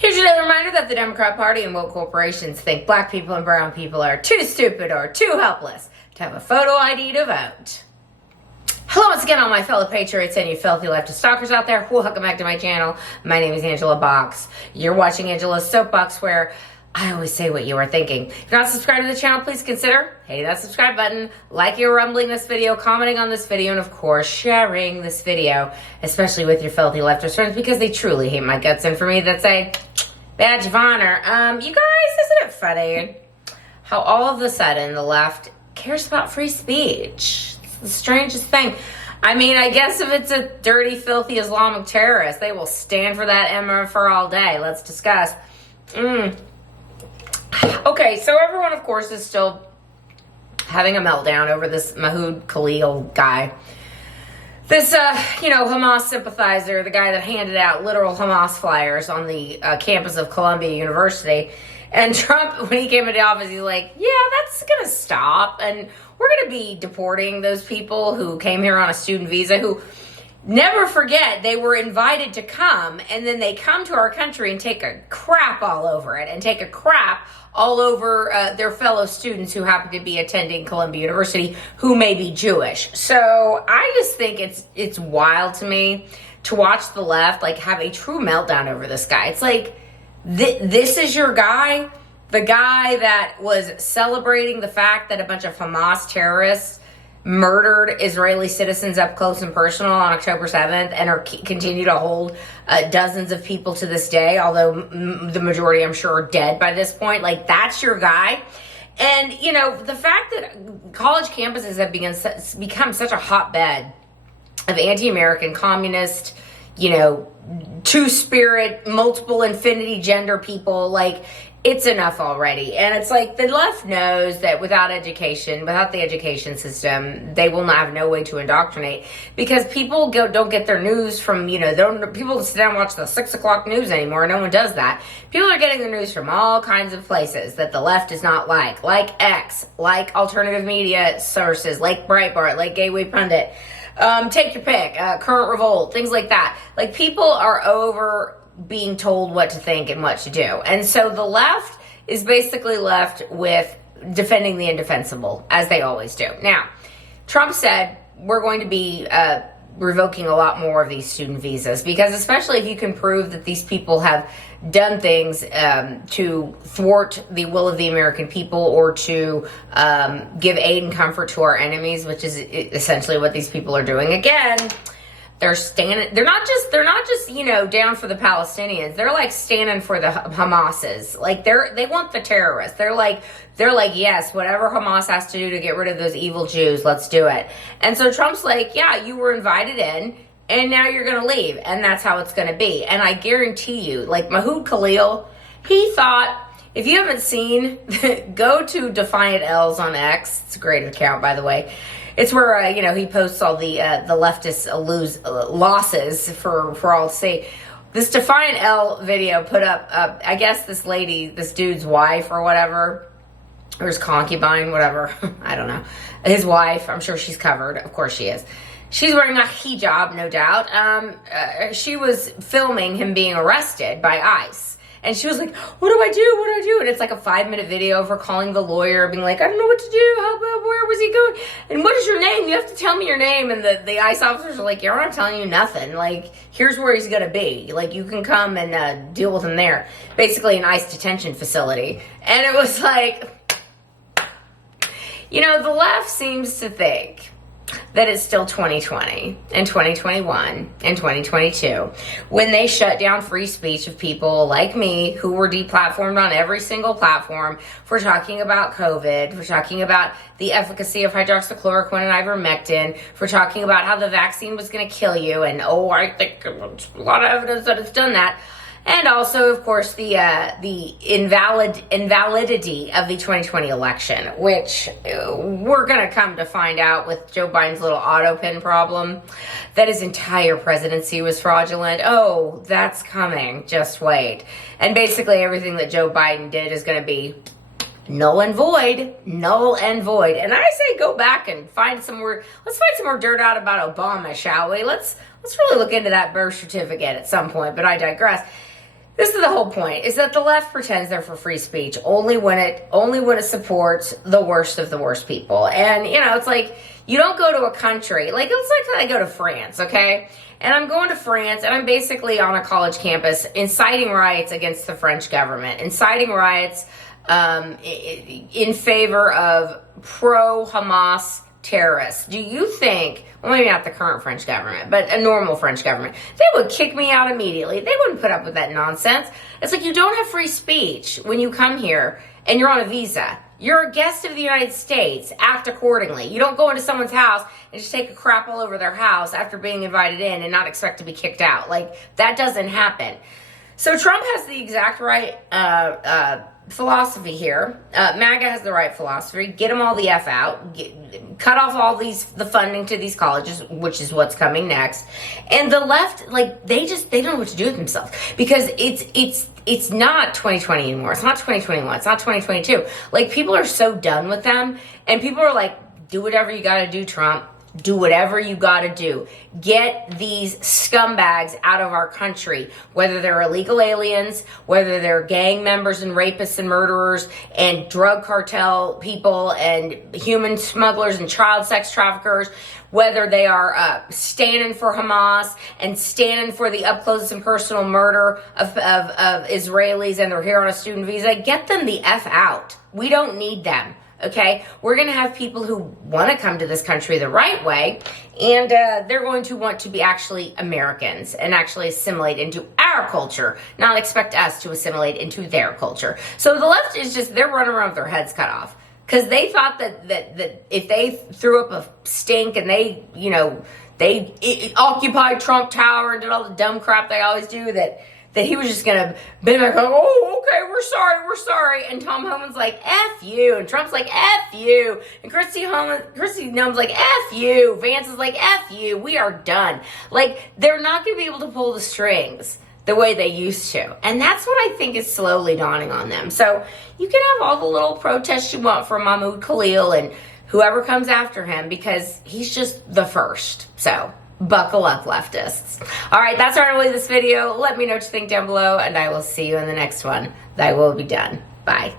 Here's your daily reminder that the Democrat Party and woke corporations think black people and brown people are too stupid or too helpless to have a photo ID to vote. Hello once again, all my fellow patriots and you filthy leftist stalkers out there. Welcome back to my channel. My name is Angela Box. You're watching Angela's Soapbox, where I always say what you are thinking. If you're not subscribed to the channel, please consider hitting that subscribe button, liking or rumbling this video, commenting on this video, and of course, sharing this video, especially with your filthy leftist friends, because they truly hate my guts. And for me, that's a badge of honor. You guys, isn't it funny how all of a sudden the left cares about free speech? It's the strangest thing. I mean, I guess if it's a dirty, filthy Islamic terrorist, they will stand for that MFR all day. Let's discuss. Okay, so everyone, of course, is still having a meltdown over this Mahoud Khalil guy. This, Hamas sympathizer, the guy that handed out literal Hamas flyers on the campus of Columbia University. And Trump, when he came into office, he's like, yeah, that's going to stop. And we're going to be deporting those people who came here on a student visa, who, never forget, they were invited to come, and then they come to our country and take a crap all over it, and take a crap all over their fellow students who happen to be attending Columbia University, who may be Jewish. So I just think it's wild to me to watch the left like have a true meltdown over this guy. It's like, this is your guy? The guy that was celebrating the fact that a bunch of Hamas terrorists murdered Israeli citizens up close and personal on October 7th and continue to hold dozens of people to this day, although the majority, I'm sure, are dead by this point. Like, that's your guy. And, the fact that college campuses have become such a hotbed of anti-American, communist, two-spirit, multiple infinity gender people, like, it's enough already. And it's like the left knows that without the education system, they will not have no way to indoctrinate, because people don't get their news from, people don't sit down and watch the 6 o'clock news anymore. No one does that. People are getting their news from all kinds of places that the left is not like X, like alternative media sources, like Breitbart, like Gateway Pundit. Take your pick, Current Revolt, things like that. Like, people are over being told what to think and what to do. And so the left is basically left with defending the indefensible, as they always do. Now, Trump said we're going to be revoking a lot more of these student visas, because especially if you can prove that these people have done things to thwart the will of the American people, or to give aid and comfort to our enemies, which is essentially what these people are doing. Again, they're not just down for the Palestinians. They're like standing for the Hamases. Like, they want the terrorists. They're like, yes, whatever Hamas has to do to get rid of those evil Jews, let's do it. And so Trump's like, yeah, you were invited in, and now you're going to leave. And that's how it's going to be. And I guarantee you, like Mahoud Khalil, he thought, if you haven't seen, go to Defiant L's on X. It's a great account, by the way. It's where, he posts all the leftists losses for all to see. This Defiant L video put up, I guess this dude's wife or whatever, or his concubine, whatever, I don't know. His wife, I'm sure she's covered. Of course she is. She's wearing a hijab, no doubt. She was filming him being arrested by ICE. And she was like, what do I do? What do I do? And it's like a 5-minute video of her calling the lawyer, being like, I don't know what to do. Where was he going? And what is your name? You have to tell me your name. And the ICE officers are like, yeah, we're not telling you nothing. Like, here's where he's going to be. Like, you can come and deal with him there. Basically an ICE detention facility. And it was like, the left seems to think that it's still 2020 and 2021 and 2022 when they shut down free speech of people like me, who were deplatformed on every single platform for talking about COVID, for talking about the efficacy of hydroxychloroquine and ivermectin, for talking about how the vaccine was going to kill you, and I think there's a lot of evidence that it's done that. And also, of course, the invalidity of the 2020 election, which we're going to come to find out with Joe Biden's little auto pin problem, that his entire presidency was fraudulent. Oh, that's coming. Just wait. And basically everything that Joe Biden did is going to be null and void. Null and void. And I say go back and let's find some more dirt out about Obama, shall we? Let's really look into that birth certificate at some point, but I digress. This is the whole point, is that the left pretends they're for free speech only when it supports the worst of the worst people. And, you know, it's like, you don't go to a country, like, it's like I go to France, okay? And I'm going to France, and I'm basically on a college campus inciting riots against the French government, inciting riots in favor of pro-Hamas terrorists. Do you think, well, maybe not the current French government, but a normal French government, they would kick me out immediately? They wouldn't put up with that nonsense. It's like, you don't have free speech when you come here and you're on a visa. You're a guest of the United States. Act accordingly. You don't go into someone's house and just take a crap all over their house after being invited in and not expect to be kicked out. Like, that doesn't happen. So Trump has the exact right philosophy here. MAGA has the right philosophy. Get them all the F out. Cut off all the funding to these colleges, which is what's coming next. And the left, like, they don't know what to do with themselves, because it's not 2020 anymore. It's not 2021. It's not 2022. Like, people are so done with them, and people are like, do whatever you got to do, Trump. Do whatever you got to do. Get these scumbags out of our country, whether they're illegal aliens, whether they're gang members and rapists and murderers and drug cartel people and human smugglers and child sex traffickers, whether they are standing for Hamas and standing for the up close and personal murder of Israelis, and they're here on a student visa. Get them the F out. We don't need them. Okay, we're going to have people who want to come to this country the right way, and they're going to want to be actually Americans and actually assimilate into our culture, not expect us to assimilate into their culture. So the left is just, they're running around with their heads cut off, because they thought that if they threw up a stink and they occupied Trump Tower and did all the dumb crap they always do, that he was just going to be like, oh, okay, we're sorry. And Tom Homan's like, F you. And Trump's like, F you. And Kristi Noem's like, F you. Vance is like, F you. We are done. Like, they're not going to be able to pull the strings the way they used to. And that's what I think is slowly dawning on them. So you can have all the little protests you want from Mahmoud Khalil and whoever comes after him, because he's just the first. So buckle up, leftists. All right, that's our end of this video. Let me know what you think down below, and I will see you in the next one. Thy will be done. Bye.